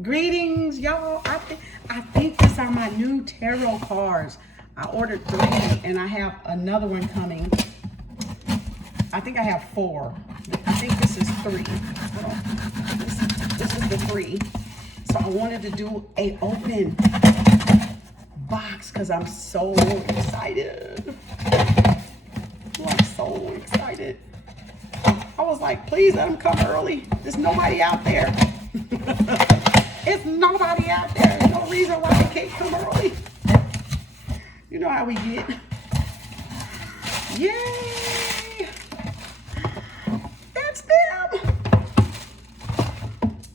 Greetings, y'all. I think these are my new tarot cards. I ordered 3 and I have another one coming. I think I have 4. I think this is 3. Hold on. This is the 3. So I wanted to do a open box because I'm so excited. I'm so excited. I was like, please let them come early. There's nobody out there. It's nobody out there. There's no reason why they can't come early. You know how we get. Yay! It's them!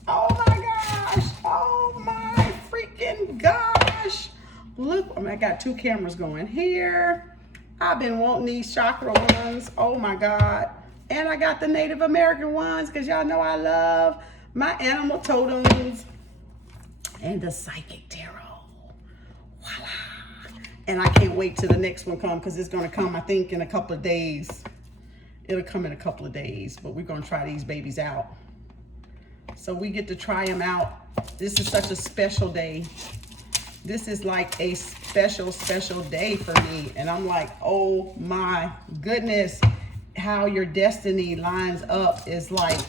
Oh my gosh! Oh my freaking gosh! Look, I got 2 cameras going here. I've been wanting these chakra ones. Oh my God. And I got the Native American ones because y'all know I love my animal totems. And the psychic tarot. Voila. And I can't wait till the next one comes because it's going to come, I think, in a couple of days. It'll come in a couple of days, but we're going to try these babies out. So we get to try them out. This is such a special day. This is like a special, special day for me. And I'm like, oh my goodness, how your destiny lines up is like,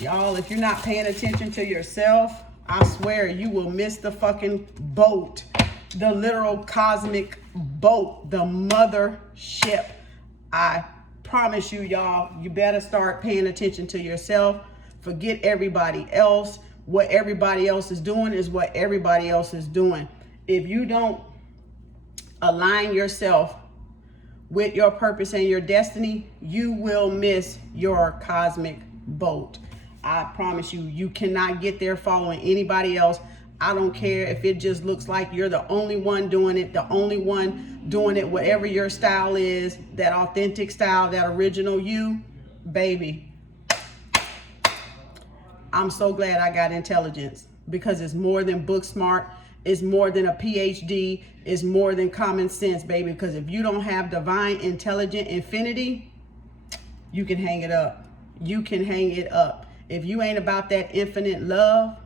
y'all, if you're not paying attention to yourself, I swear you will miss the fucking boat, the literal cosmic boat, the mother ship. I promise you, y'all, you better start paying attention to yourself. Forget everybody else. What everybody else is doing is what everybody else is doing. If you don't align yourself with your purpose and your destiny, you will miss your cosmic boat. I promise you, you cannot get there following anybody else. I don't care if it just looks like you're the only one doing it, the only one doing it, whatever your style is, that authentic style, that original you, baby. I'm so glad I got intelligence because it's more than book smart. It's more than a PhD. It's more than common sense, baby. Because if you don't have divine, intelligent infinity, you can hang it up. You can hang it up. If you ain't about that infinite love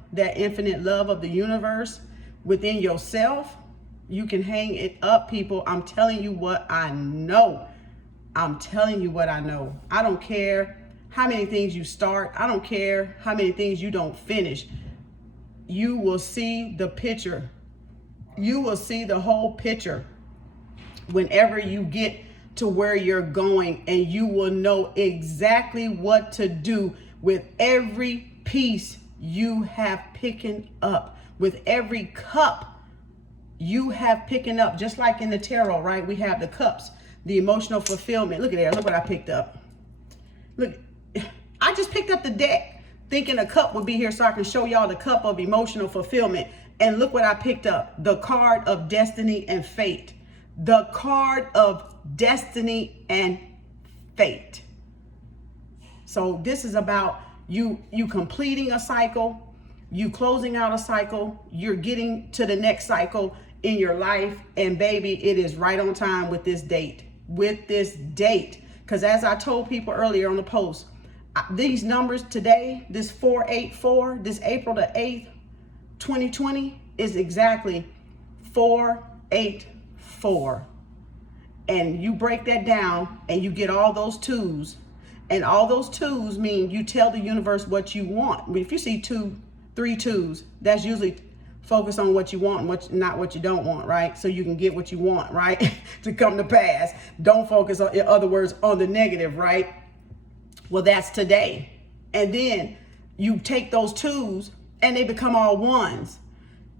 of the universe within yourself, you can hang it up, people. I'm telling you what I know. I'm telling you what I know. I don't care how many things you start. I don't care how many things you don't finish. You will see the picture. You will see the whole picture whenever you get to where you're going, and you will know exactly what to do with every piece you have picking up, with every cup you have picking up. Just like in the tarot, right? We have the cups, the emotional fulfillment. Look at there. Look what I picked up. Look, I just picked up the deck thinking a cup would be here so I can show y'all the cup of emotional fulfillment. And look what I picked up. The card of destiny and fate. The card of destiny and fate. So this is about you completing a cycle, you closing out a cycle, you're getting to the next cycle in your life. And baby, it is right on time with this date. Because as I told people earlier on the post, these numbers today, this 484, this April the 8th, 2020 is exactly 484. And you break that down and you get all those 2s. And all those 2s mean you tell the universe what you want. I mean, if you see 3 2s, that's usually focus on what you want and not what you don't want, right? So you can get what you want, right? To come to pass. Don't focus on, in other words, on the negative, right? Well, that's today. And then you take those 2s and they become all 1s.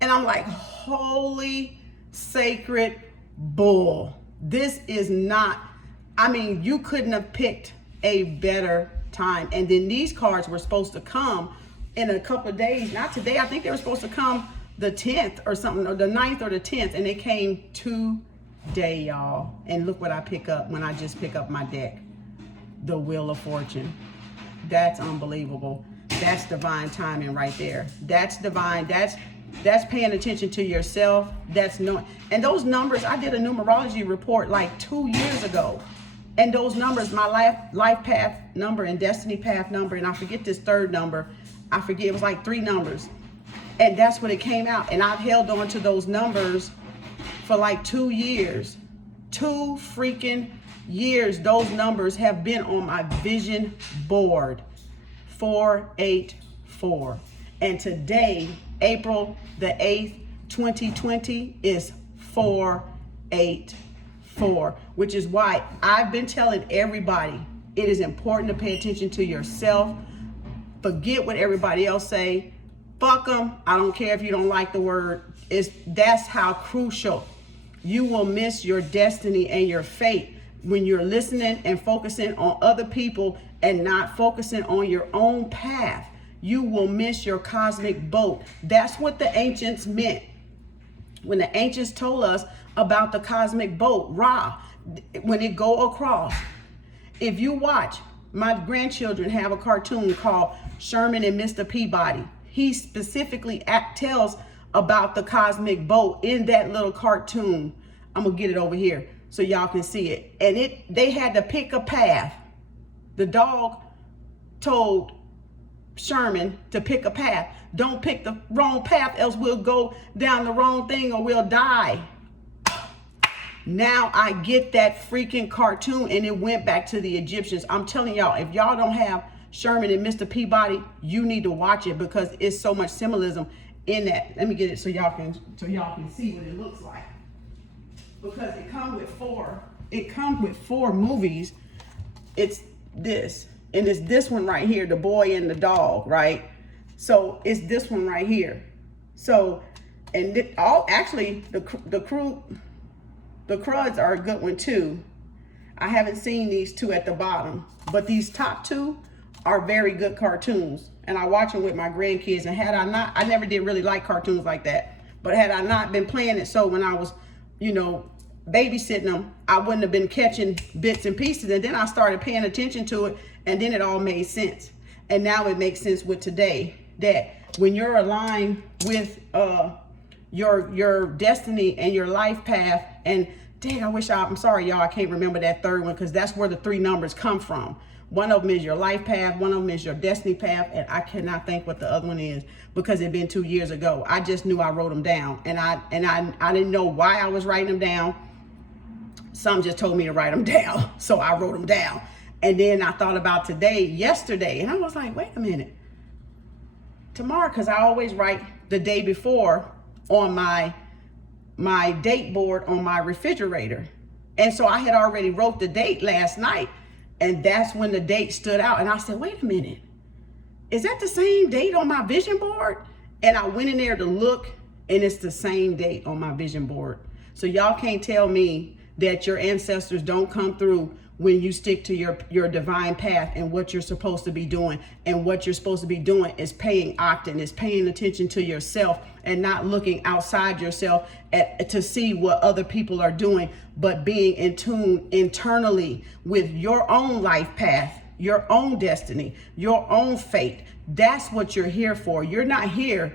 And I'm like, holy sacred bull. This is not, I mean, you couldn't have picked a better time. And then these cards were supposed to come in a couple of days. Not today. I think they were supposed to come the 10th or something, or the 9th or the 10th. And they came today, y'all. And look what I pick up when I just pick up my deck. The Wheel of Fortune. That's unbelievable. That's divine timing right there. That's divine. That's paying attention to yourself. That's knowing. And those numbers, I did a numerology report like 2 years ago. And those numbers, my life path number and destiny path number, and I forget this third number, I forget, it was like 3 numbers. And that's what it came out. And I've held on to those numbers for like 2 years. 2 freaking years. Those numbers have been on my vision board. 484. And today, April the 8th, 2020 is 484, which is why I've been telling everybody it is important to pay attention to yourself. Forget what everybody else say. Fuck them. I don't care if you don't like the word. That's how crucial. You will miss your destiny and your fate when you're listening and focusing on other people and not focusing on your own path. You will miss your cosmic boat. That's what the ancients meant when the ancients told us about the cosmic boat, Ra, when it go across. If you watch, my grandchildren have a cartoon called Sherman and Mr. Peabody. He specifically tells about the cosmic boat in that little cartoon. I'm gonna get it over here so y'all can see it. And they had to pick a path. The dog told Sherman to pick a path. Don't pick the wrong path, else we'll go down the wrong thing or we'll die. Now I get that freaking cartoon, and it went back to the Egyptians. I'm telling y'all, if y'all don't have Sherman and Mr. Peabody, you need to watch it because it's so much symbolism in that. Let me get it so y'all can see what it looks like. Because it comes with 4 movies. It's this, and it's this one right here, the boy and the dog, right? So it's this one right here. So, and actually the Cruds are a good one too. I haven't seen these 2 at the bottom, but these top 2 are very good cartoons. And I watch them with my grandkids. And had I not, I never did really like cartoons like that. But had I not been playing it so when I was, babysitting them, I wouldn't have been catching bits and pieces. And then I started paying attention to it, and then it all made sense. And now it makes sense with today, that when you're aligned with your destiny and your life path, and dang, I'm sorry y'all, I can't remember that third one because that's where the 3 numbers come from. One of them is your life path, one of them is your destiny path, and I cannot think what the other one is because it's been 2 years ago. I just knew I wrote them down, and I didn't know why I was writing them down. Some just told me to write them down, so I wrote them down. And then I thought about yesterday, and I was like, wait a minute. Tomorrow, because I always write the day before on my date board on my refrigerator. And so I had already wrote the date last night, and that's when the date stood out. And I said, wait a minute, is that the same date on my vision board? And I went in there to look, and it's the same date on my vision board. So y'all can't tell me that your ancestors don't come through when you stick to your divine path and what you're supposed to be doing. And what you're supposed to be doing is paying octane, is paying attention to yourself and not looking outside yourself to see what other people are doing, but being in tune internally with your own life path, your own destiny, your own fate. That's what you're here for. You're not here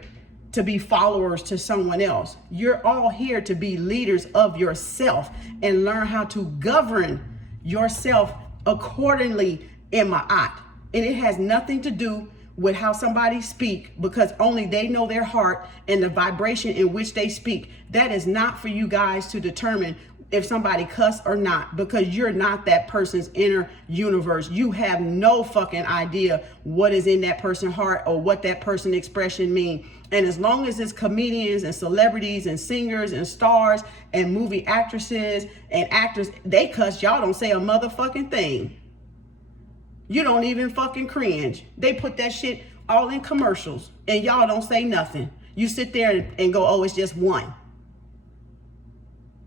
to be followers to someone else. You're all here to be leaders of yourself and learn how to govern yourself accordingly in Ma'at. And it has nothing to do with how somebody speak, because only they know their heart and the vibration in which they speak. That is not for you guys to determine if somebody cuss or not, because you're not that person's inner universe. You have no fucking idea what is in that person's heart or what that person expression mean. And as long as it's comedians and celebrities and singers and stars and movie actresses and actors, they cuss, y'all don't say a motherfucking thing. You don't even fucking cringe. They put that shit all in commercials and y'all don't say nothing. You sit there and go, oh, it's just one.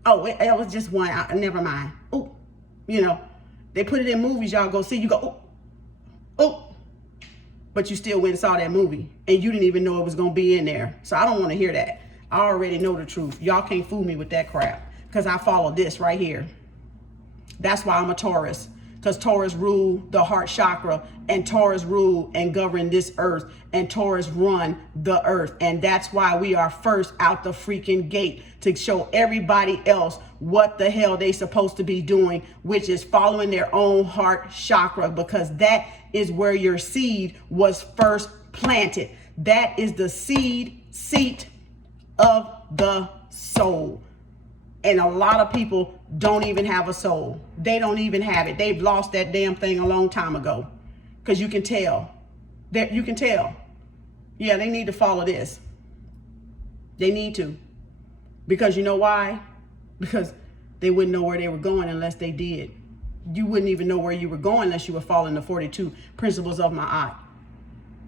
Oh, it was just one. Never mind. Oh, they put it in movies. Y'all go see. You go, oh. But you still went and saw that movie, and you didn't even know it was gonna be in there. So I don't want to hear that. I already know the truth. Y'all can't fool me with that crap, because I follow this right here. That's why I'm a Taurus, because Taurus rule the heart chakra, and Taurus rule and govern this earth, and Taurus run the earth. And that's why we are first out the freaking gate, to show everybody else what the hell they supposed to be doing, which is following their own heart chakra, because that is where your seed was first planted. That is the seat of the soul. And a lot of people don't even have a soul. They don't even have it. They've lost that damn thing a long time ago. Because you can tell. You can tell. Yeah, they need to follow this. They need to. Because you know why? Because they wouldn't know where they were going unless they did. You wouldn't even know where you were going unless you were following the 42 principles of my eye.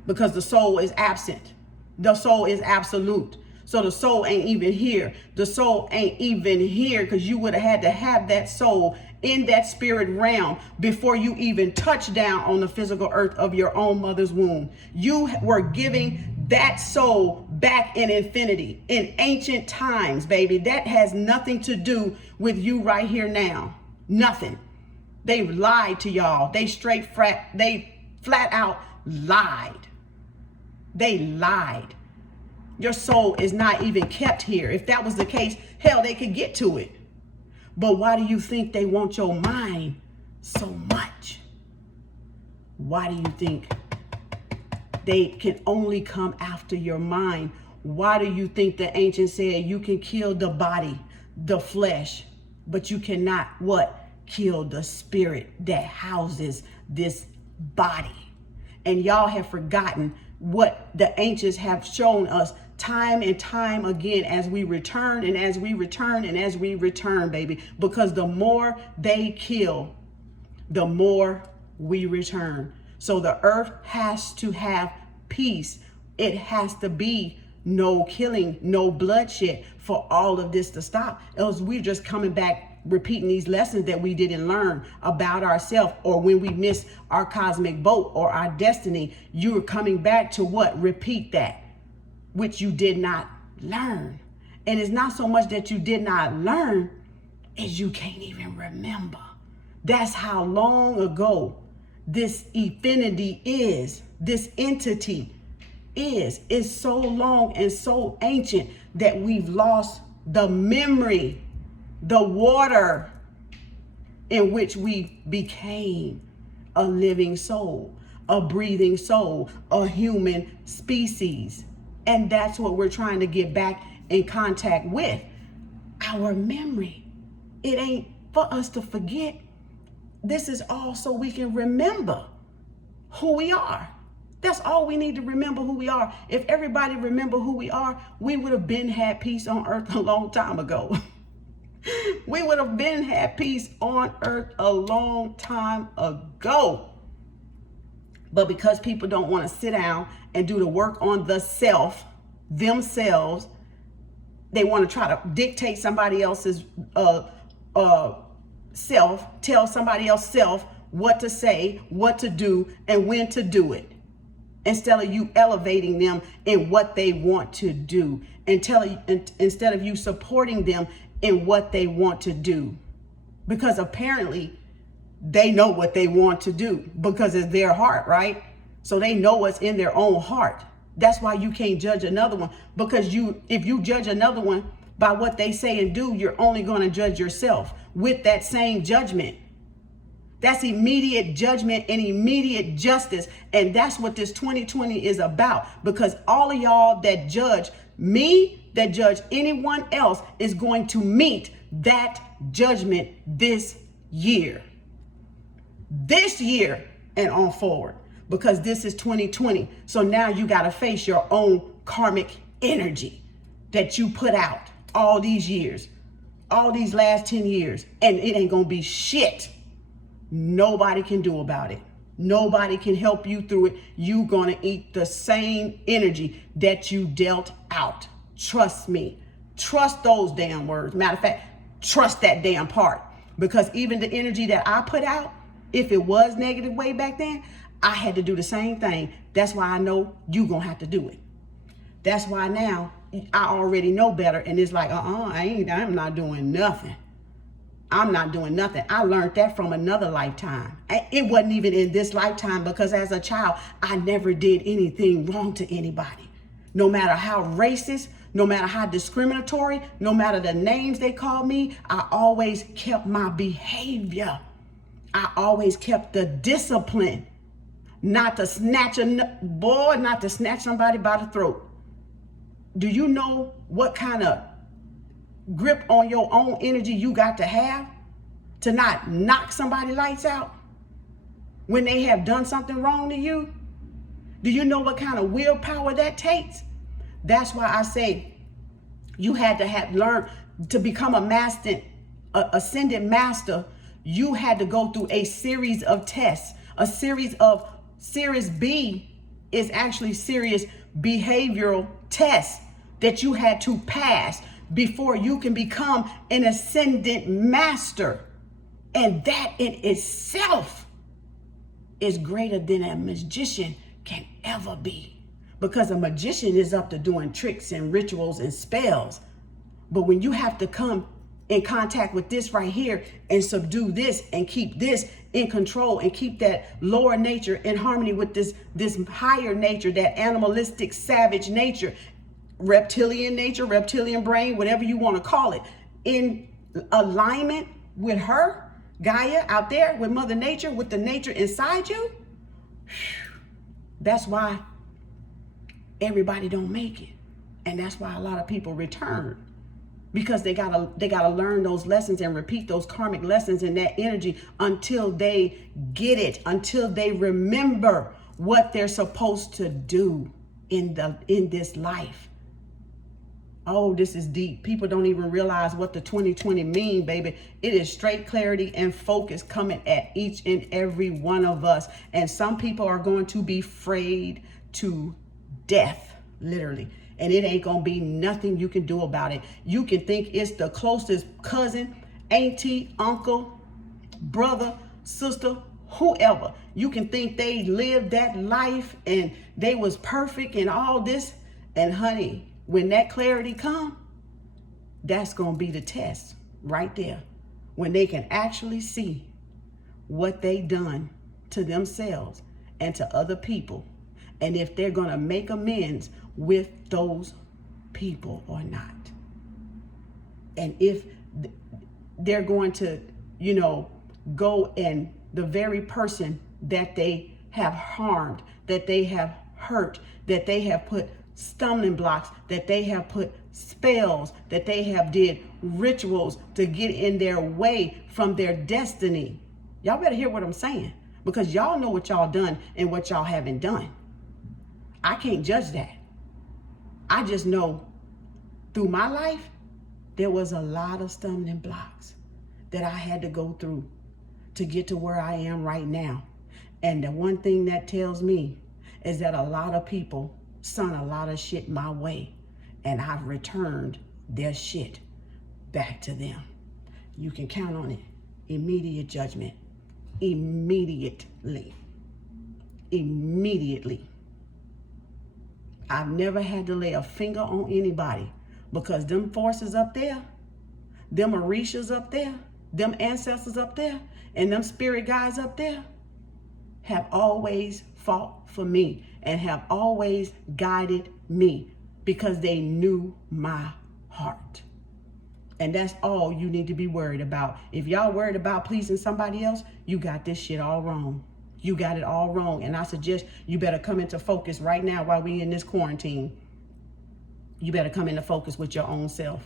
Because the soul is absent. The soul is absolute. So the soul ain't even here. The soul ain't even here because you would have had to have that soul in that spirit realm before you even touch down on the physical earth of your own mother's womb. You were giving that soul back in infinity, in ancient times, baby. That has nothing to do with you right here now. Nothing. They've lied to y'all. They flat out lied. They lied. Your soul is not even kept here. If that was the case, hell, they could get to it. But why do you think they want your mind so much? Why do you think they can only come after your mind? Why do you think the ancients said you can kill the body, the flesh, but you cannot what? Kill the spirit that houses this body. And y'all have forgotten what the ancients have shown us time and time again as we return and as we return and as we return, baby. Because the more they kill, the more we return. So the earth has to have peace. It has to be no killing, no bloodshed for all of this to stop. Else we're just coming back repeating these lessons that we didn't learn about ourselves, or when we miss our cosmic boat or our destiny, you are coming back to what? Repeat that which you did not learn. And it's not so much that you did not learn as you can't even remember. That's how long ago this infinity is, this entity is. It's so long and so ancient that we've lost the memory, the water in which we became a living soul, a breathing soul, a human species. And that's what we're trying to get back in contact with, our memory. It ain't for us to forget. This is all so we can remember who we are. That's all we need to remember, who we are. If everybody remember who we are, we would have been had peace on earth a long time ago. We would have been had peace on earth a long time ago. But because people don't want to sit down and do the work on the self, themselves, they want to try to dictate somebody else's self, tell somebody else's self what to say, what to do, and when to do it. Instead of you elevating them in what they want to do, instead of you supporting them in what they want to do. Because apparently they know what they want to do because it's their heart, right? So they know what's in their own heart. That's why you can't judge another one, because if you judge another one by what they say and do, you're only going to judge yourself with that same judgment. That's immediate judgment and immediate justice. And that's what this 2020 is about, because all of y'all that judge me, that judge anyone else, is going to meet that judgment this year and on forward, because this is 2020. So now you got to face your own karmic energy that you put out all these years, all these last 10 years, and it ain't going to be shit nobody can do about it. Nobody can help you through it. You going to eat the same energy that you dealt out. Trust me. Trust those damn words. Matter of fact, trust that damn part. Because even the energy that I put out, if it was negative way back then, I had to do the same thing. That's why I know you going to have to do it. That's why now I already know better. And it's like, I'm not doing nothing. I'm not doing nothing. I learned that from another lifetime. It wasn't even in this lifetime, because as a child, I never did anything wrong to anybody. No matter how racist, no matter how discriminatory, no matter the names they called me, I always kept my behavior. I always kept the discipline. not to snatch not to snatch somebody by the throat. Do you know what kind of grip on your own energy you got to have to not knock somebody lights out when they have done something wrong to you? Do you know what kind of willpower that takes? That's why I say you had to have learned to become a master, ascended master. You had to go through a series of tests, Series B is actually serious behavioral tests that you had to pass before you can become an ascendant master. And that in itself is greater than a magician can ever be. Because a magician is up to doing tricks and rituals and spells. But when you have to come in contact with this right here and subdue this and keep this in control and keep that lower nature in harmony with this higher nature, that animalistic, savage nature, reptilian nature, reptilian brain, whatever you want to call it, in alignment with her, Gaia, out there with Mother Nature, with the nature inside you, that's why everybody don't make it. And that's why a lot of people return. Because they gotta learn those lessons and repeat those karmic lessons in that energy until they get it, until they remember what they're supposed to do in this life. Oh, this is deep. People don't even realize what the 2020 mean, baby. It is straight clarity and focus coming at each and every one of us. And some people are going to be afraid to death, literally. And it ain't gonna be nothing you can do about it. You can think it's the closest cousin, auntie, uncle, brother, sister, whoever. You can think they lived that life and they was perfect and all this. And honey, when that clarity come, that's gonna be the test right there. When they can actually see what they done to themselves and to other people. And if they're gonna make amends with those people or not. And if they're going to, go and the very person that they have harmed, that they have hurt, that they have put stumbling blocks, that they have put spells, that they have did rituals to get in their way from their destiny. Y'all better hear what I'm saying, because y'all know what y'all done and what y'all haven't done. I can't judge that. I just know through my life, there was a lot of stumbling blocks that I had to go through to get to where I am right now. And the one thing that tells me is that a lot of people sent a lot of shit my way, and I've returned their shit back to them. You can count on it. Immediate judgment. Immediately. I've never had to lay a finger on anybody, because them forces up there, them Orishas up there, them ancestors up there, and them spirit guides up there have always fought for me and have always guided me, because they knew my heart. And that's all you need to be worried about. If y'all worried about pleasing somebody else, you got this shit all wrong. You got it all wrong. And I suggest you better come into focus right now while we in this quarantine. You better come into focus with your own self.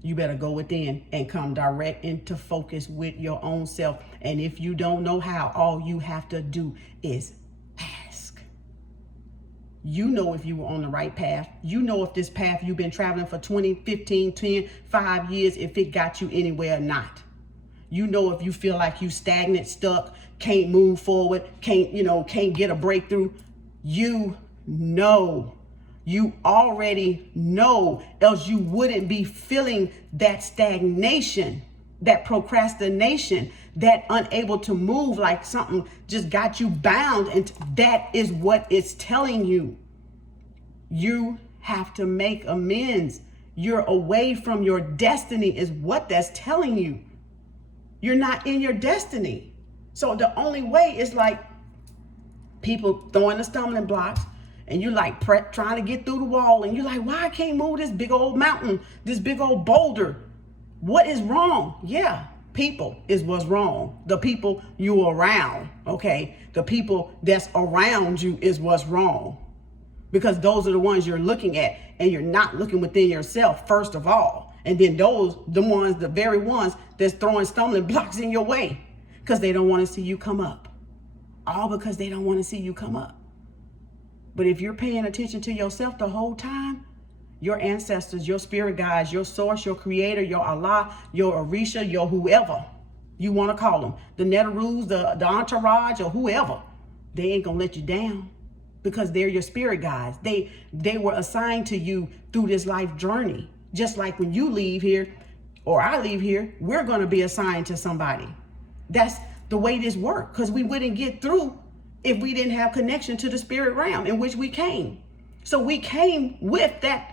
You better go within and come direct into focus with your own self. And if you don't know how, all you have to do is ask. You know if you were on the right path. You know if this path you've been traveling for 20, 15, 10, 5 years, if it got you anywhere or not. You know if you feel like you stagnant, stuck, can't move forward, can't get a breakthrough. You know. You already know, else you wouldn't be feeling that stagnation, that procrastination, that unable to move, like something just got you bound. And that is what it's telling you. You have to make amends. You're away from your destiny is what that's telling you. You're not in your destiny. So the only way is like people throwing the stumbling blocks, and you like trying to get through the wall, and you're like, why I can't move this big old mountain, this big old boulder? What is wrong? Yeah, people is what's wrong. The people you around, okay? The people that's around you is what's wrong. Because those are the ones you're looking at, and you're not looking within yourself first of all. And then the very ones that's throwing stumbling blocks in your way because they don't want to see you come up. All because they don't want to see you come up. But if you're paying attention to yourself the whole time, your ancestors, your spirit guides, your source, your creator, your Allah, your Orisha, your whoever you want to call them, the Netarus, the entourage, or whoever, they ain't gonna let you down because they're your spirit guides. They were assigned to you through this life journey. Just like when you leave here or I leave here, we're gonna be assigned to somebody. That's the way this works, because we wouldn't get through if we didn't have connection to the spirit realm in which we came. So we came with that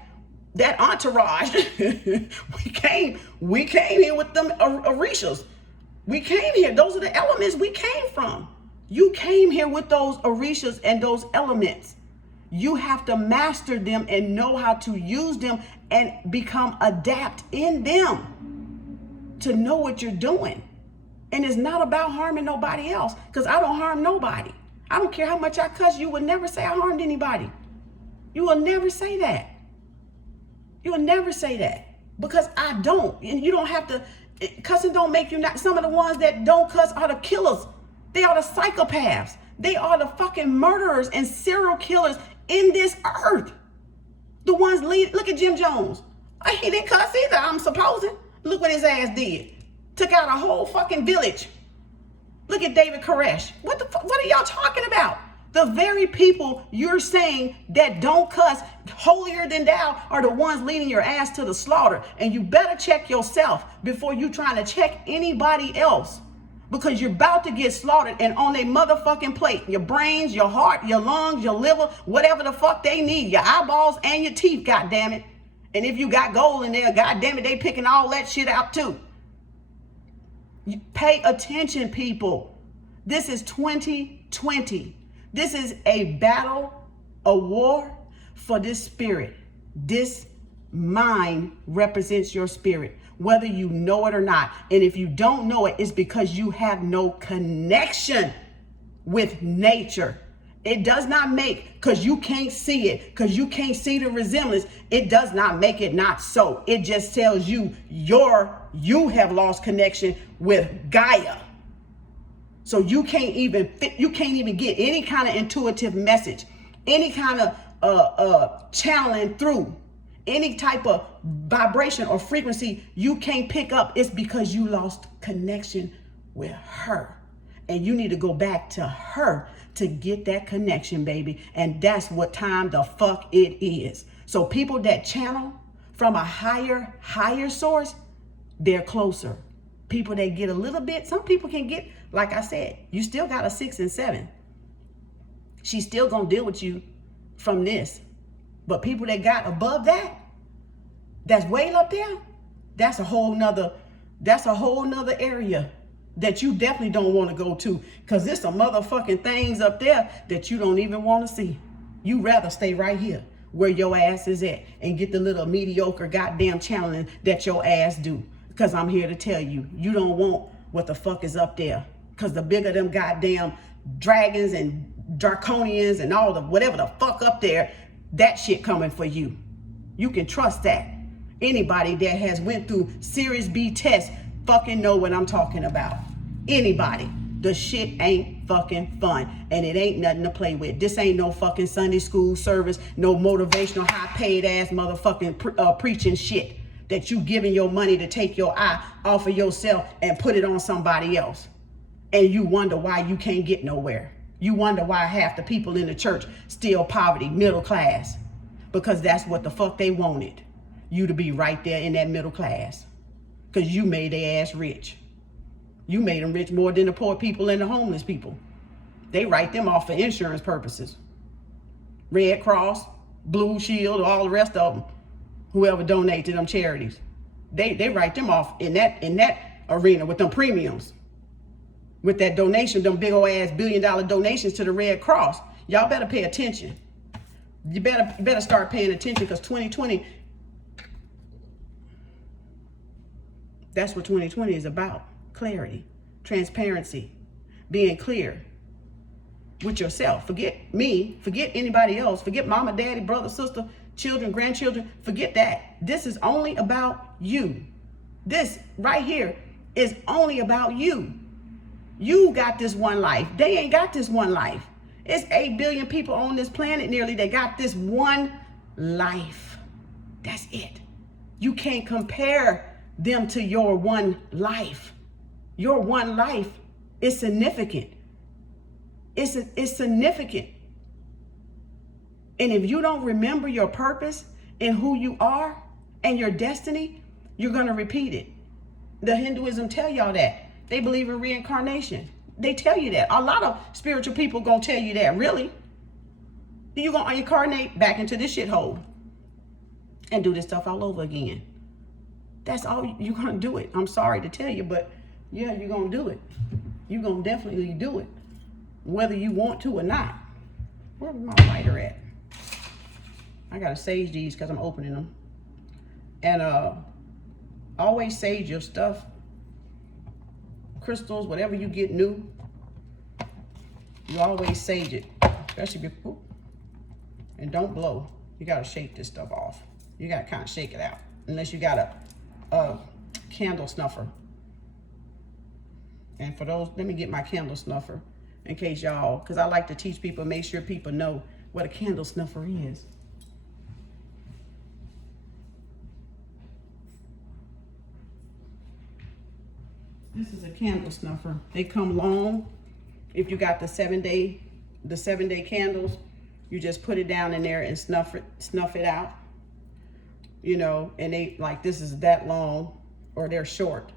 entourage. we came here with them orishas. We came here. Those are the elements we came from. You came here with those orishas and those elements. You have to master them and know how to use them and become adept in them to know what you're doing. And it's not about harming nobody else, because I don't harm nobody. I don't care how much I cuss. You would never say I harmed anybody. You will never say that. You will never say that, because I don't. And you don't have to. Cussing don't make you not. Some of the ones that don't cuss are the killers. They are the psychopaths. They are the fucking murderers and serial killers in this earth. The ones lead. Look at Jim Jones. He didn't cuss either, I'm supposing. Look what his ass did. Took out a whole fucking village. Look at David Koresh. What are y'all talking about? The very people you're saying that don't cuss, holier than thou, are the ones leading your ass to the slaughter. And you better check yourself before you trying to check anybody else, because you're about to get slaughtered and on a motherfucking plate. Your brains, your heart, your lungs, your liver, whatever the fuck they need, your eyeballs and your teeth, goddammit. And if you got gold in there, goddammit, they picking all that shit out too. You pay attention, people. This is 2020. This is a battle, a war for this spirit. This mind represents your spirit, whether you know it or not. And if you don't know it, it's because you have no connection with nature. It does not make, because you can't see it, because you can't see the resemblance, it does not make it not so. It just tells you you have lost connection with Gaia. So you can't even get any kind of intuitive message, any kind of channeling through, any type of vibration or frequency you can't pick up. It's because you lost connection with her. And you need to go back to her to get that connection, baby. And that's what time the fuck it is. So people that channel from a higher source, they're closer. People that get a little bit, some people can get, like I said, you still got a 6 and 7. She's still gonna deal with you from this. But people that got above that, that's way up there, that's a whole nother area that you definitely don't want to go to, because there's some motherfucking things up there that you don't even want to see. You rather stay right here where your ass is at and get the little mediocre goddamn channeling that your ass do. Because I'm here to tell you, you don't want what the fuck is up there. Because the bigger them goddamn dragons and draconians and all the whatever the fuck up there, that shit coming for you. You can trust that. Anybody that has went through Series B tests fucking know what I'm talking about. Anybody. The shit ain't fucking fun, and it ain't nothing to play with. This ain't no fucking Sunday school service, no motivational high paid ass motherfucking preaching shit that you giving your money to take your eye off of yourself and put it on somebody else. And you wonder why you can't get nowhere. You wonder why half the people in the church still poverty, middle class, because that's what the fuck they wanted. You to be right there in that middle class, because you made their ass rich. You made them rich more than the poor people and the homeless people. They write them off for insurance purposes. Red Cross, Blue Shield, all the rest of them, whoever donate to them charities, they write them off in that arena with them premiums, with that donation, them big old ass $1 billion donations to the Red Cross. Y'all better pay attention. You better start paying attention, because 2020, that's what 2020 is about. clarity, transparency, being clear with yourself. Forget me, forget anybody else, forget mama, daddy, brother, sister, children, grandchildren, forget that. This is only about you. This right here is only about you. You got this one life. They ain't got this one life. It's 8 billion people on this planet nearly that got this one life. That's it. You can't compare them to your one life. Your one life is significant. It's significant. And if you don't remember your purpose and who you are and your destiny, you're going to repeat it. The Hinduism tell y'all that. They believe in reincarnation. They tell you that. A lot of spiritual people going to tell you that. Really? You're going to reincarnate back into this shithole and do this stuff all over again. That's all you're going to do it. I'm sorry to tell you, but yeah, you're going to do it. You're going to definitely do it, whether you want to or not. Where's my lighter at? I got to sage these because I'm opening them. And always sage your stuff. Crystals, whatever you get new, you always sage it. Especially before. And don't blow. You got to shake this stuff off. You got to kind of shake it out. Unless you got a candle snuffer. And for those, let me get my candle snuffer in case y'all, because I like to teach people, make sure people know what a candle snuffer is. This is a candle snuffer. They come long. If you got the 7-day candles, you just put it down in there and snuff it out. You know, and they like, this is that long or they're short.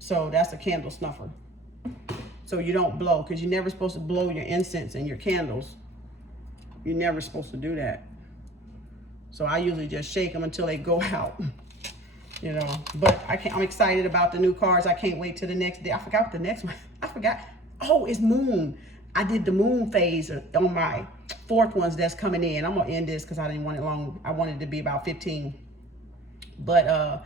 So that's a candle snuffer. So you don't blow, because you're never supposed to blow your incense and your candles. You're never supposed to do that. So I usually just shake them until they go out. You know, but I'm excited about the new cards. I can't wait till the next day. I forgot what the next one. I forgot. Oh, it's moon. I did the moon phase on my 4th ones that's coming in. I'm gonna end this because I didn't want it long. I wanted it to be about 15. But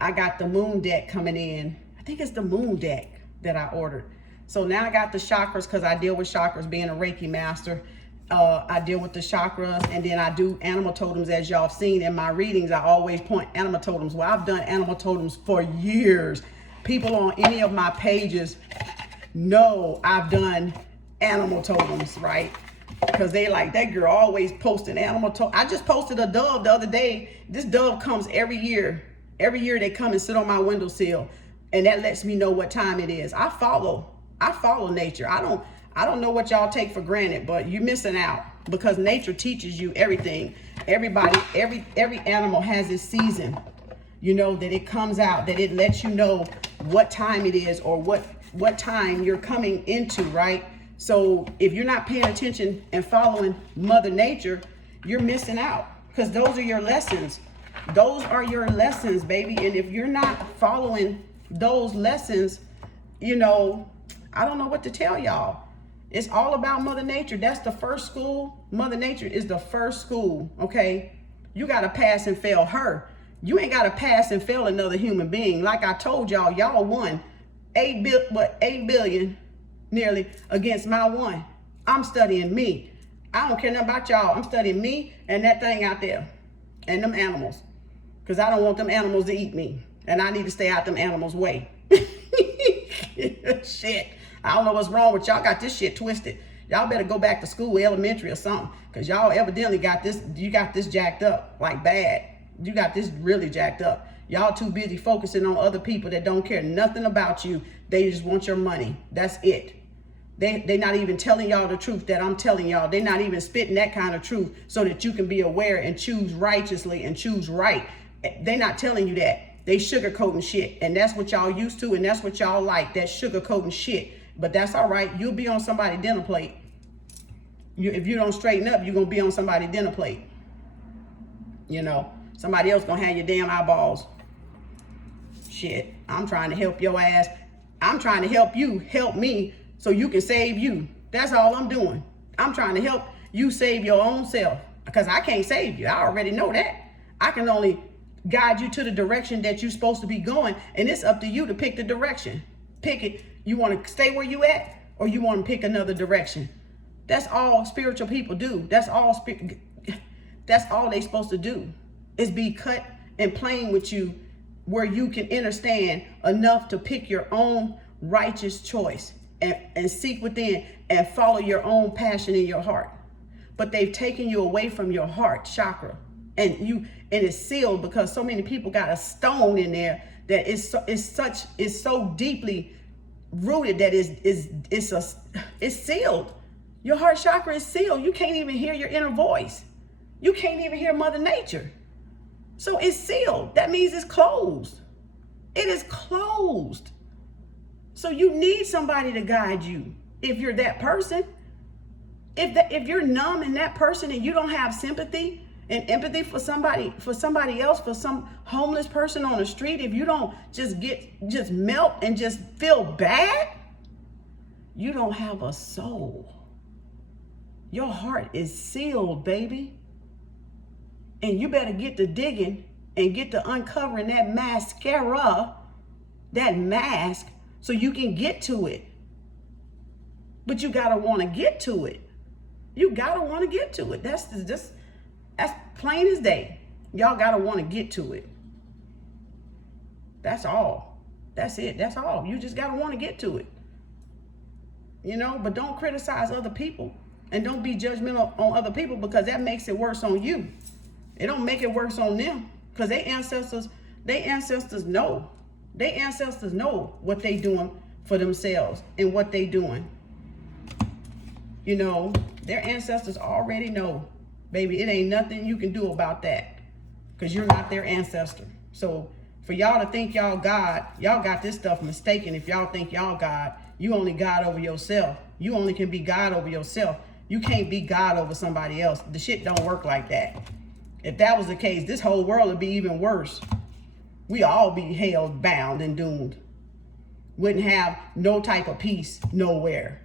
I got the moon deck coming in. I think it's the moon deck that I ordered. So now I got the chakras, because I deal with chakras being a Reiki master. I deal with the chakras, and then I do animal totems. As y'all have seen in my readings, I always point animal totems. Well, I've done animal totems for years. People on any of my pages know I've done animal totems, right? Because they like, that girl always posting animal totems. I just posted a dove the other day. This dove comes every year. Every year they come and sit on my windowsill, and that lets me know what time it is. I follow nature. I don't know what y'all take for granted, but you're missing out, because nature teaches you everything. Everybody, every animal has its season, you know, that it comes out, that it lets you know what time it is or what time you're coming into, right? So if you're not paying attention and following Mother Nature, you're missing out, because those are your lessons. Those are your lessons, baby. And if you're not following those lessons, you know, I don't know what to tell y'all. It's all about Mother Nature. That's the first school. Mother Nature is the first school, okay? You got to pass and fail her. You ain't got to pass and fail another human being. Like I told y'all, y'all won 8 billion nearly against my one. I'm studying me. I don't care nothing about y'all. I'm studying me and that thing out there and them animals, because I don't want them animals to eat me, and I need to stay out them animals' way. Shit. I don't know what's wrong with y'all. Got this shit twisted. Y'all better go back to school, elementary or something, because y'all evidently got this, you got this jacked up, like bad. You got this really jacked up. Y'all too busy focusing on other people that don't care nothing about you. They just want your money. That's it. They not even telling y'all the truth that I'm telling y'all. They not even spitting that kind of truth so that you can be aware and choose righteously and choose right. They not telling you that. They sugarcoating shit, and that's what y'all used to, and that's what y'all like, that sugarcoating shit. But that's all right. You'll be on somebody's dinner plate. If you don't straighten up, you're going to be on somebody's dinner plate. You know, somebody else going to have your damn eyeballs. Shit, I'm trying to help your ass. I'm trying to help you help me so you can save you. That's all I'm doing. I'm trying to help you save your own self, because I can't save you. I already know that. I can only guide you to the direction that you're supposed to be going, and it's up to you to pick the direction. pick it. You want to stay where you at, or you want to pick another direction. That's all spiritual people do. That's all they supposed to do, is be cut and plain with you, where you can understand enough to pick your own righteous choice and seek within and follow your own passion in your heart. But they've taken you away from your heart chakra, and it's sealed because so many people got a stone in there that is so deeply rooted that it's sealed. Your heart chakra is sealed. You can't even hear your inner voice. You can't even hear Mother Nature. So it's sealed. That means it's closed. It is closed. So you need somebody to guide you. If you're that person, if you're numb in that person and you don't have sympathy and empathy for somebody else, for some homeless person on the street, if you don't just melt and just feel bad, you don't have a soul. Your heart is sealed, baby. And you better get to digging and get to uncovering that mascara, that mask, so you can get to it. But you gotta want to get to it. You gotta want to get to it. That's plain as day. Y'all gotta want to get to it. That's all. That's it. That's all. You just gotta want to get to it. You know, but don't criticize other people and don't be judgmental on other people, because that makes it worse on you. It don't make it worse on them, because their ancestors know. Their ancestors know what they doing for themselves and what they doing. You know, their ancestors already know, baby. It ain't nothing you can do about that, because you're not their ancestor. So for y'all to think y'all God, y'all got this stuff mistaken. If y'all think y'all God, you only God over yourself. You only can be God over yourself. You can't be God over somebody else. The shit don't work like that. If that was the case, this whole world would be even worse. We all be held, bound, and doomed. Wouldn't have no type of peace nowhere.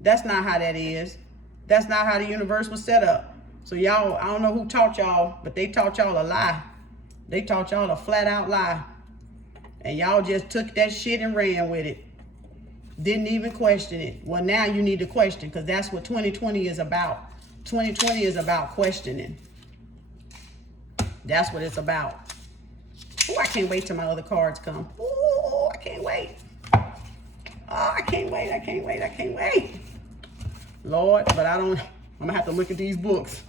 That's not how that is. That's not how the universe was set up. So y'all, I don't know who taught y'all, but they taught y'all a lie. They taught y'all a flat out lie. And y'all just took that shit and ran with it. Didn't even question it. Well, now you need to question, because that's what 2020 is about. 2020 is about questioning. That's what it's about. Oh, I can't wait till my other cards come. Oh, I can't wait. Oh, I can't wait. I can't wait. I can't wait. Lord, but I'm gonna have to look at these books,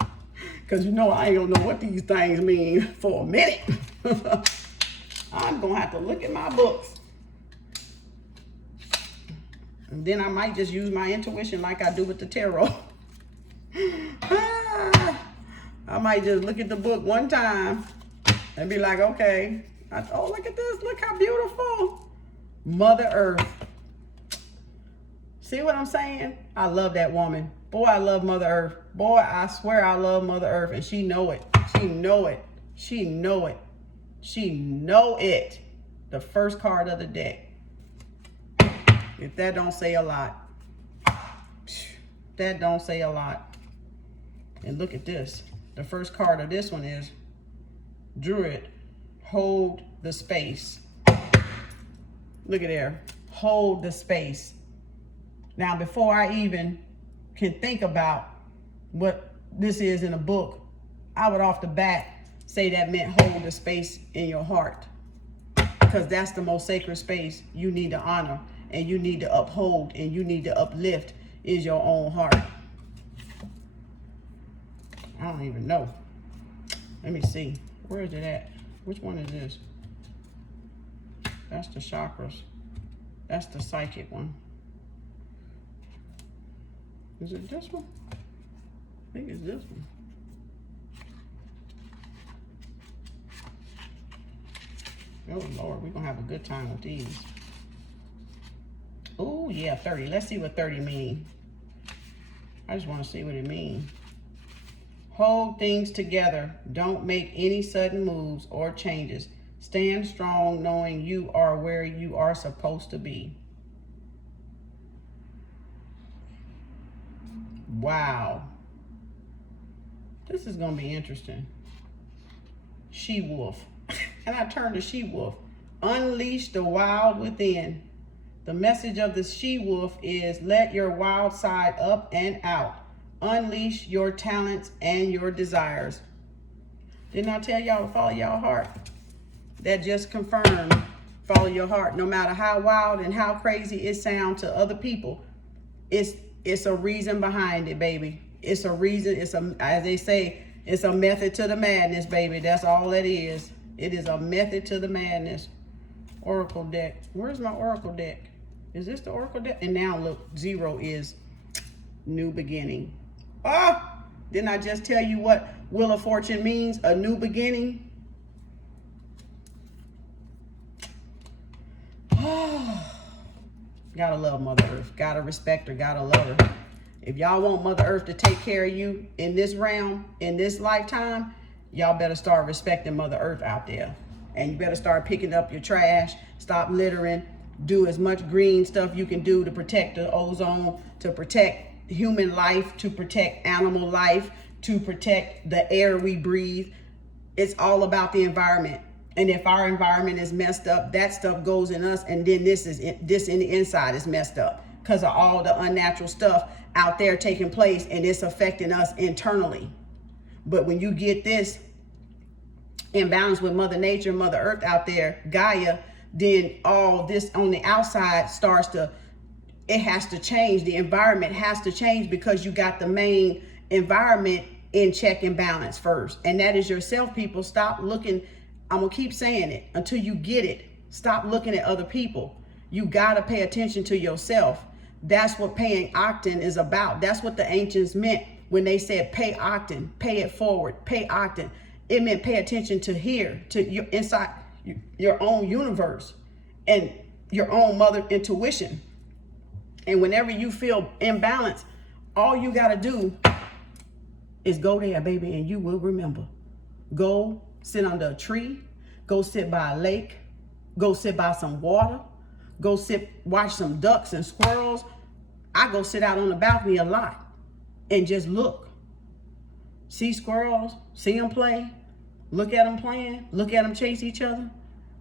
because you know I ain't gonna know what these things mean for a minute. I'm gonna have to look at my books. And then I might just use my intuition like I do with the tarot. I might just look at the book one time and be like, okay, oh, look at this. Look how beautiful. Mother Earth. See what I'm saying? I love that woman. Boy, I love Mother Earth. Boy, I swear I love Mother Earth, and she know it. She know it. She know it. She know it. The first card of the deck. If that don't say a lot. That don't say a lot. And look at this. The first card of this one is Druid. Hold the space. Look at there. Hold the space. Now, before I even can think about what this is in a book, I would off the bat say that meant hold the space in your heart, because that's the most sacred space you need to honor and you need to uphold and you need to uplift, is your own heart. I don't even know. Let me see. Where is it at? Which one is this? That's the chakras. That's the psychic one. Is it this one? I think it's this one. Oh Lord, we're gonna have a good time with these. Oh yeah, 30. Let's see what 30 means. I just want to see what it means. Hold things together. Don't make any sudden moves or changes. Stand strong knowing you are where you are supposed to be. Wow. This is going to be interesting. She-wolf. And I turned to she-wolf. Unleash the wild within. The message of the she-wolf is let your wild side up and out. Unleash your talents and your desires. Didn't I tell y'all to follow your heart? That just confirmed, follow your heart. No matter how wild and how crazy it sounds to other people, it's a reason behind it, baby. It's a reason. As they say, it's a method to the madness, baby. That's all it is. It is a method to the madness. Oracle deck. Where's my oracle deck? Is this the oracle deck? And now look, 0 is new beginning. Oh, didn't I just tell you what Wheel of Fortune means? A new beginning. Gotta love Mother Earth. Gotta respect her. Gotta love her. If y'all want Mother Earth to take care of you in this realm, in this lifetime, y'all better start respecting Mother Earth out there. And you better start picking up your trash. Stop littering. Do as much green stuff you can do to protect the ozone, to protect human life, to protect animal life, to protect the air we breathe. It's all about the environment. And if our environment is messed up, that stuff goes in us, and then this in the inside is messed up because of all the unnatural stuff out there taking place, and it's affecting us internally. But when you get this in balance with Mother Nature, Mother Earth out there, Gaia, then all this on the outside it has to change. The environment has to change because you got the main environment in check and balance first. And that is yourself, people. Stop looking. I'm going to keep saying it until you get it. Stop looking at other people. You got to pay attention to yourself. That's what paying octane is about. That's what the ancients meant when they said pay octane, pay it forward, pay octane. It meant pay attention to here, to your inside your own universe and your own mother intuition. And whenever you feel imbalanced, all you got to do is go there, baby, and you will remember. Go sit under a tree, go sit by a lake, go sit by some water, go watch some ducks and squirrels. I go sit out on the balcony a lot and just look. See squirrels, see them play, look at them playing, look at them chase each other,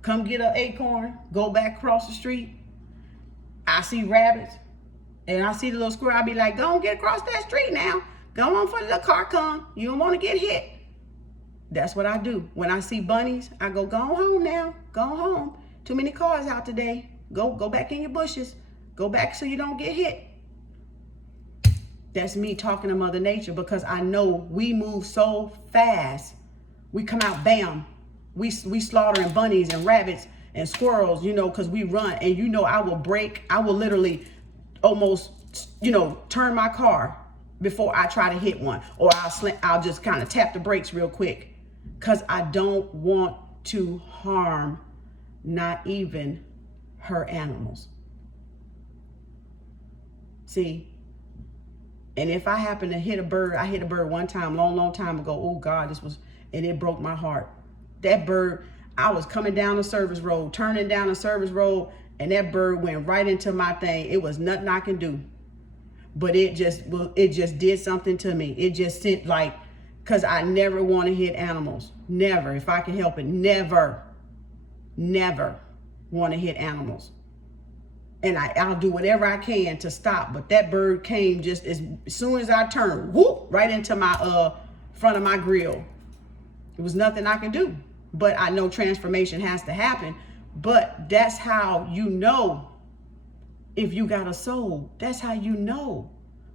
come get an acorn, go back across the street. I see rabbits and I see the little squirrel. I be like, go on, get across that street now. Go on for the car come. You don't want to get hit. That's what I do. When I see bunnies, I go home now. Go home. Too many cars out today. Go back in your bushes. Go back so you don't get hit. That's me talking to Mother Nature because I know we move so fast. We come out, bam. We slaughtering bunnies and rabbits and squirrels, because we run. And I will literally almost, turn my car before I try to hit one. Or I'll just kind of tap the brakes real quick. Because I don't want to harm not even her animals. See? And if I happen to hit a bird, I hit a bird one time, long time ago. Oh God, and it broke my heart. That bird, I was coming down the service road, turning down the service road, and that bird went right into my thing. It was nothing I can do. But it just did something to me. It just sent because I never want to hit animals. Never. If I can help it, never want to hit animals. And I'll do whatever I can to stop. But that bird came just as soon as I turned, whoop, right into my front of my grill. There was nothing I can do. But I know transformation has to happen. But that's how you know if you got a soul. That's how you know.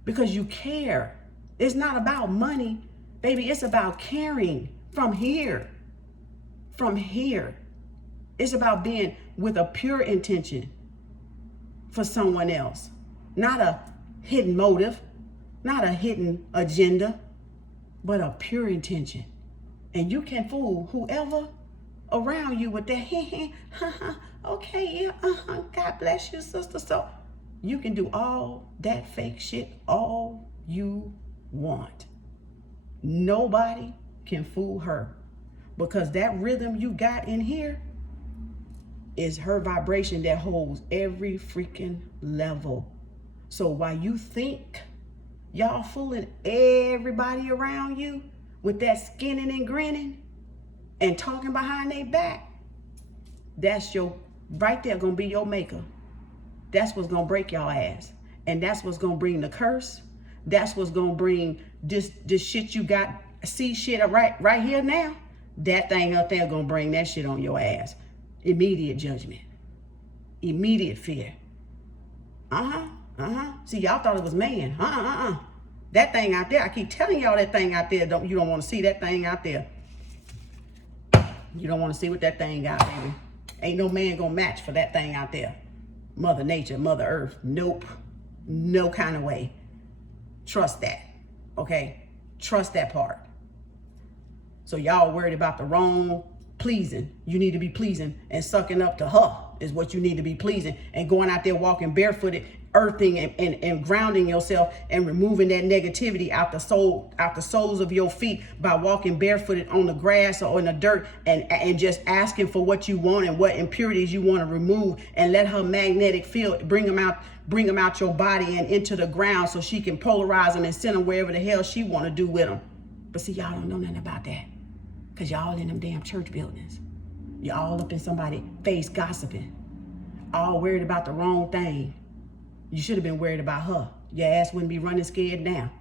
Because you care. It's not about money. Baby, it's about caring from here. From here. It's about being with a pure intention for someone else. Not a hidden motive, not a hidden agenda, but a pure intention. And you can fool whoever around you with that, okay, yeah, God bless you, sister. So you can do all that fake shit all you want. Nobody can fool her because that rhythm you got in here is her vibration that holds every freaking level. So while you think y'all fooling everybody around you with that skinning and grinning and talking behind their back, That's your, right there gonna be your maker. That's what's gonna break your ass. And that's what's gonna bring the curse. That's what's gonna bring this shit you got, see shit right here now. That thing up there gonna bring that shit on your ass. Immediate judgment. Immediate fear. See, y'all thought it was man. That thing out there, I keep telling y'all that thing out there, you don't want to see that thing out there. You don't want to see what that thing got, baby. Ain't no man gonna match for that thing out there. Mother Nature, Mother Earth. Nope. No kind of way. Trust that. Okay? Trust that part. So y'all worried about the wrong pleasing. You need to be pleasing and sucking up to her is what you need to be pleasing. And going out there walking barefooted, earthing and grounding yourself and removing that negativity out the soles of your feet by walking barefooted on the grass or in the dirt and just asking for what you want and what impurities you want to remove, and let her magnetic field bring them out your body and into the ground so she can polarize them and send them wherever the hell she want to do with them. But see, y'all don't know nothing about that because y'all in them damn church buildings. Y'all up in somebody's face gossiping, all worried about the wrong thing. You should have been worried about her. Your ass wouldn't be running scared now.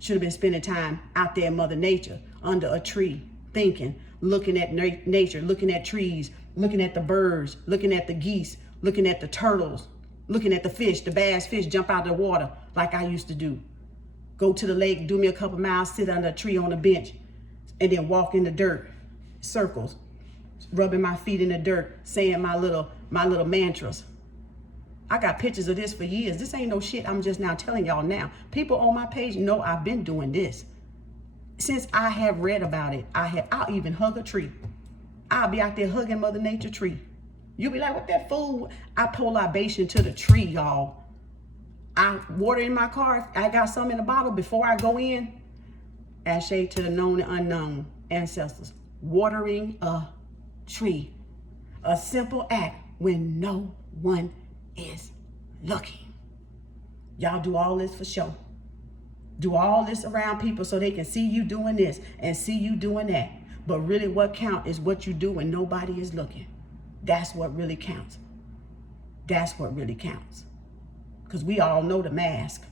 Should have been spending time out there in Mother Nature, under a tree, thinking, looking at nature, looking at trees, looking at the birds, looking at the geese, looking at the turtles, looking at the fish, the bass fish jump out of the water like I used to do. Go to the lake, do me a couple miles, sit under a tree on a bench, and then walk in the dirt, circles, rubbing my feet in the dirt, saying my little mantras. I got pictures of this for years. This ain't no shit I'm just now telling y'all now. People on my page know I've been doing this. Since I have read about it, I'll even hug a tree. I'll be out there hugging Mother Nature tree. You'll be like, what that fool? I pour libation to the tree, y'all. I water in my car. I got some in a bottle before I go in. Ashe to the known and unknown ancestors. Watering a tree. A simple act when no one is looking. Y'all do all this for show. Do all this around people so they can see you doing this and see you doing that. But really what counts is what you do when nobody is looking. That's what really counts. That's what really counts. Because we all know the mask.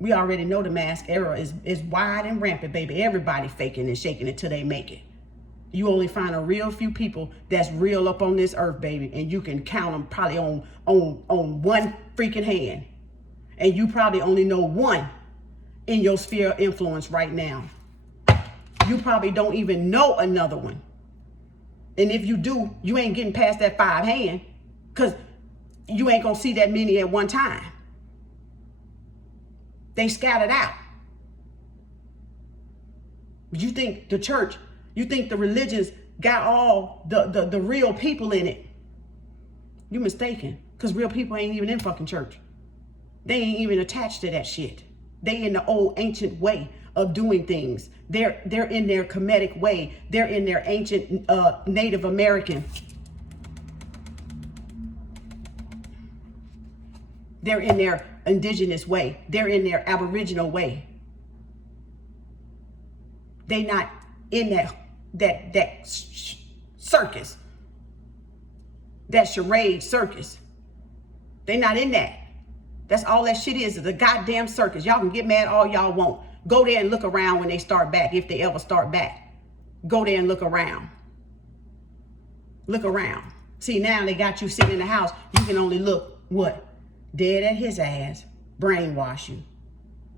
We already know the mask era is wide and rampant, baby. Everybody faking and shaking it till they make it. You only find a real few people that's real up on this earth, baby, and you can count them probably on one freaking hand. And you probably only know one in your sphere of influence right now. You probably don't even know another one. And if you do, you ain't getting past that 5 hand because you ain't gonna see that many at one time. They scattered out. But you think the church, you think the religions got all the real people in it. You mistaken, because real people ain't even in fucking church. They ain't even attached to that shit. They in the old ancient way of doing things. They're in their Kemetic way. They're in their ancient Native American. They're in their indigenous way. They're in their Aboriginal way. They not in that circus, that charade circus. They not in that. That's all that shit is a goddamn circus. Y'all can get mad all y'all want. Go there and look around when they start back, if they ever start back. Go there and look around. Look around. See, now they got you sitting in the house. You can only look, what? Dead at his ass, brainwash you.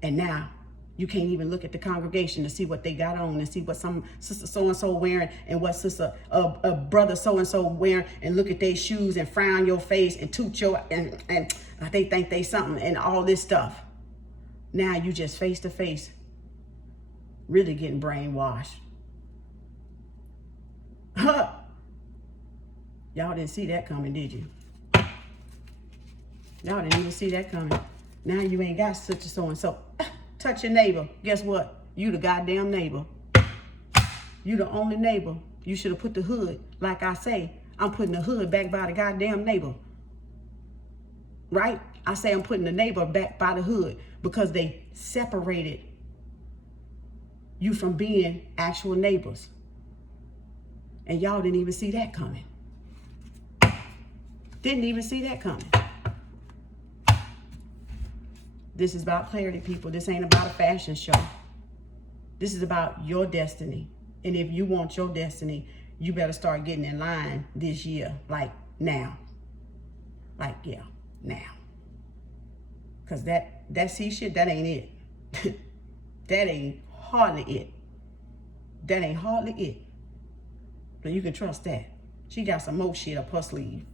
And now you can't even look at the congregation to see what they got on and see what some sister so-and-so wearing and what sister, brother so-and-so wearing, and look at their shoes and frown your face and toot your, and they think they something and all this stuff. Now you just face to face, really getting brainwashed. Y'all didn't see that coming, did you? Y'all didn't even see that coming. Now you ain't got such a so-and-so. Touch your neighbor. Guess what? You the goddamn neighbor. You the only neighbor. You should have put the hood. Like I say, I'm putting the hood back by the goddamn neighbor. Right? I say I'm putting the neighbor back by the hood because they separated you from being actual neighbors. And y'all didn't even see that coming. Didn't even see that coming. This is about clarity, people. This ain't about a fashion show. This is about your destiny. And if you want your destiny, you better start getting in line this year. Like now. Like, yeah, now. Because that C shit, that ain't it. That ain't hardly it. That ain't hardly it. So you can trust that. She got some more shit up her sleeve.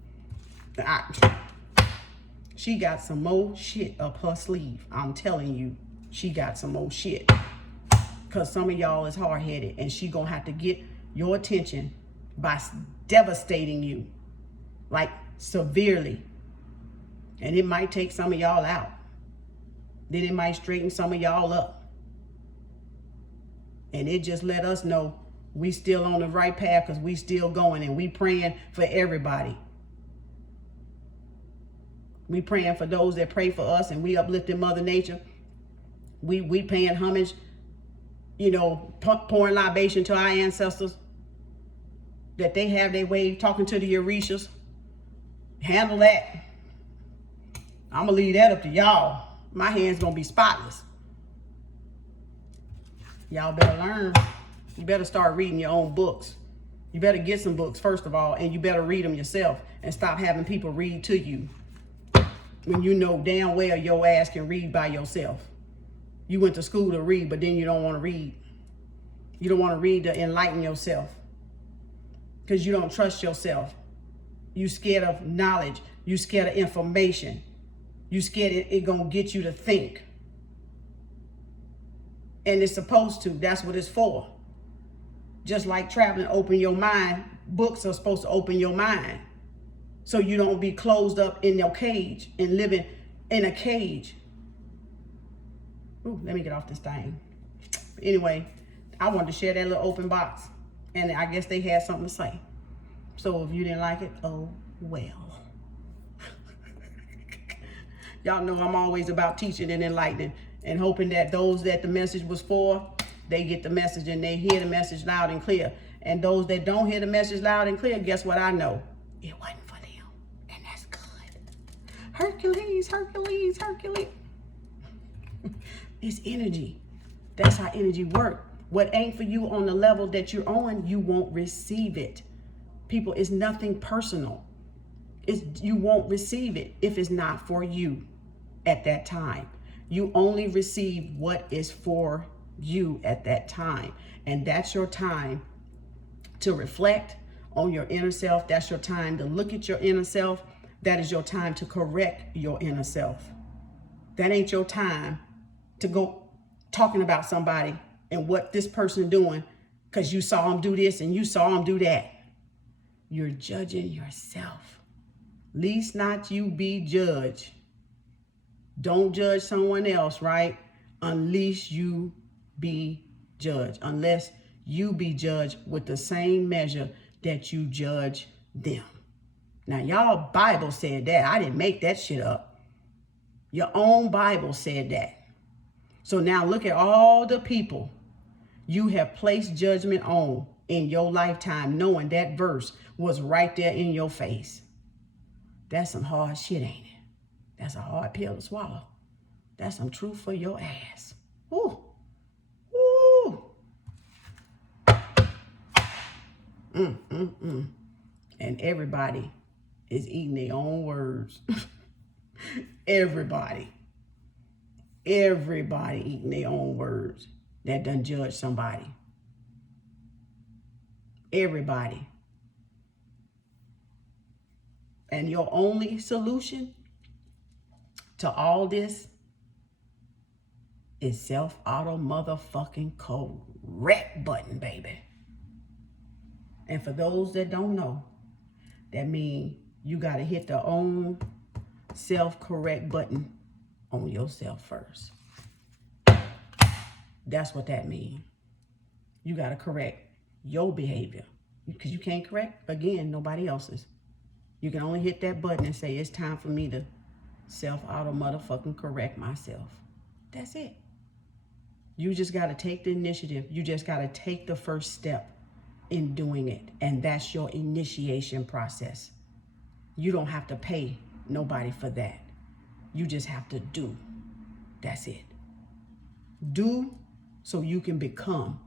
She got some more shit up her sleeve. I'm telling you, she got some more shit. Because some of y'all is hard-headed, and she gonna have to get your attention by devastating you, like severely. And it might take some of y'all out. Then it might straighten some of y'all up. And it just let us know we still on the right path, because we still going, and we praying for everybody. We praying for those that pray for us, and we uplifting Mother Nature. We paying homage, you know, pouring libation to our ancestors, that they have their way, talking to the Orishas. Handle that. I'm gonna leave that up to y'all. My hands gonna be spotless. Y'all better learn. You better start reading your own books. You better get some books, first of all, and you better read them yourself, and stop having people read to you when you know damn well your ass can read by yourself. You went to school to read, but then you don't want to read. You don't want to read to enlighten yourself, because you don't trust yourself. You scared of knowledge. You scared of information. You scared it gonna get you to think. And it's supposed to. That's what it's for. Just like traveling, open your mind. Books are supposed to open your mind, so you don't be closed up in your cage and living in a cage. Ooh, let me get off this thing. Anyway, I wanted to share that little open box, and I guess they had something to say. So if you didn't like it, oh well. Y'all know I'm always about teaching and enlightening, and hoping that those that the message was for, they get the message and they hear the message loud and clear. And those that don't hear the message loud and clear, guess what I know? It wasn't for them, and that's good. Hercules, Hercules, Hercules. It's energy. That's how energy works. What ain't for you on the level that you're on, you won't receive it. People, it's nothing personal. You won't receive it if it's not for you at that time. You only receive what is for you at that time. And that's your time to reflect on your inner self. That's your time to look at your inner self. That is your time to correct your inner self. That ain't your time to go talking about somebody and what this person doing because you saw them do this and you saw them do that. You're judging yourself. Least not you be judged. Don't judge someone else, right? Unless you be judged. Unless you be judged with the same measure that you judge them. Now, y'all Bible said that. I didn't make that shit up. Your own Bible said that. So now look at all the people you have placed judgment on in your lifetime, knowing that verse was right there in your face. That's some hard shit, ain't it? That's a hard pill to swallow. That's some truth for your ass. Woo. Woo. And everybody is eating their own words. Everybody eating their own words that done judge somebody. Everybody. And your only solution to all this is self-auto motherfucking correct button, baby. And for those that don't know, that means you got to hit the own self-correct button on yourself first. That's what that means. You got to correct your behavior, because you can't correct, again, nobody else's. You can only hit that button and say, it's time for me to self-auto motherfucking correct myself. That's it. You just got to take the initiative. You just got to take the first step in doing it. And that's your initiation process. You don't have to pay nobody for that. You just have to do. That's it. Do so you can become,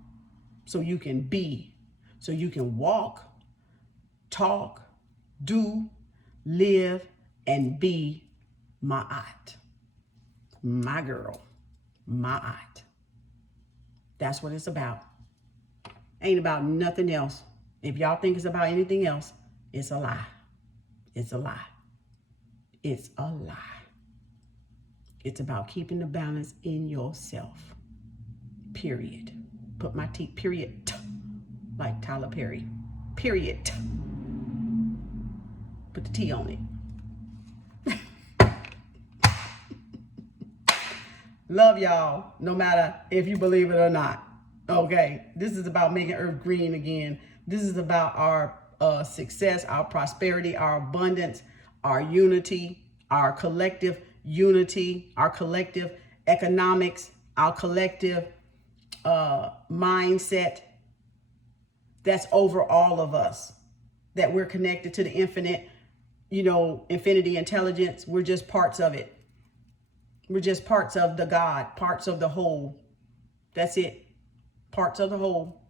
so you can be, so you can walk, talk, do, live, and be my aunt, my girl, my aunt. That's what it's about. Ain't about nothing else. If y'all think it's about anything else, it's a lie. It's a lie. It's a lie. It's about keeping the balance in yourself. Period. Put my T, period, like Tyler Perry. Period. Put the T on it. Love y'all, no matter if you believe it or not. Okay, this is about making Earth green again. This is about our success, our prosperity, our abundance, our unity, our collective unity, our collective economics, our collective mindset that's over all of us, that we're connected to the infinite, infinity intelligence. We're just parts of it. We're just parts of the God, parts of the whole. That's it. Parts of the whole.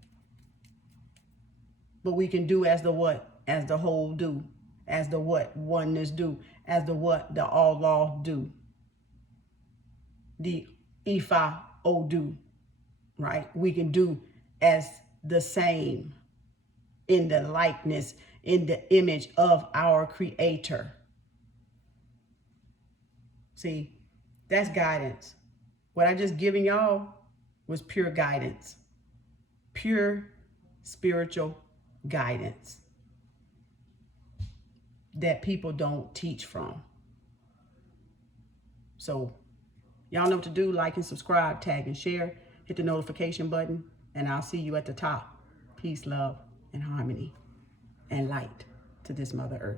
But we can do as the what? As the whole do. As the what? Oneness do. As the what? The all law do. The Ifa O do. Right? We can do as the same, in the likeness, in the image of our Creator. See, that's guidance. What I just given y'all was pure guidance. Pure spiritual guidance that people don't teach from. So y'all know what to do. Like and subscribe, tag and share. Hit the notification button, and I'll see you at the top. Peace, love, and harmony, and light to this Mother Earth.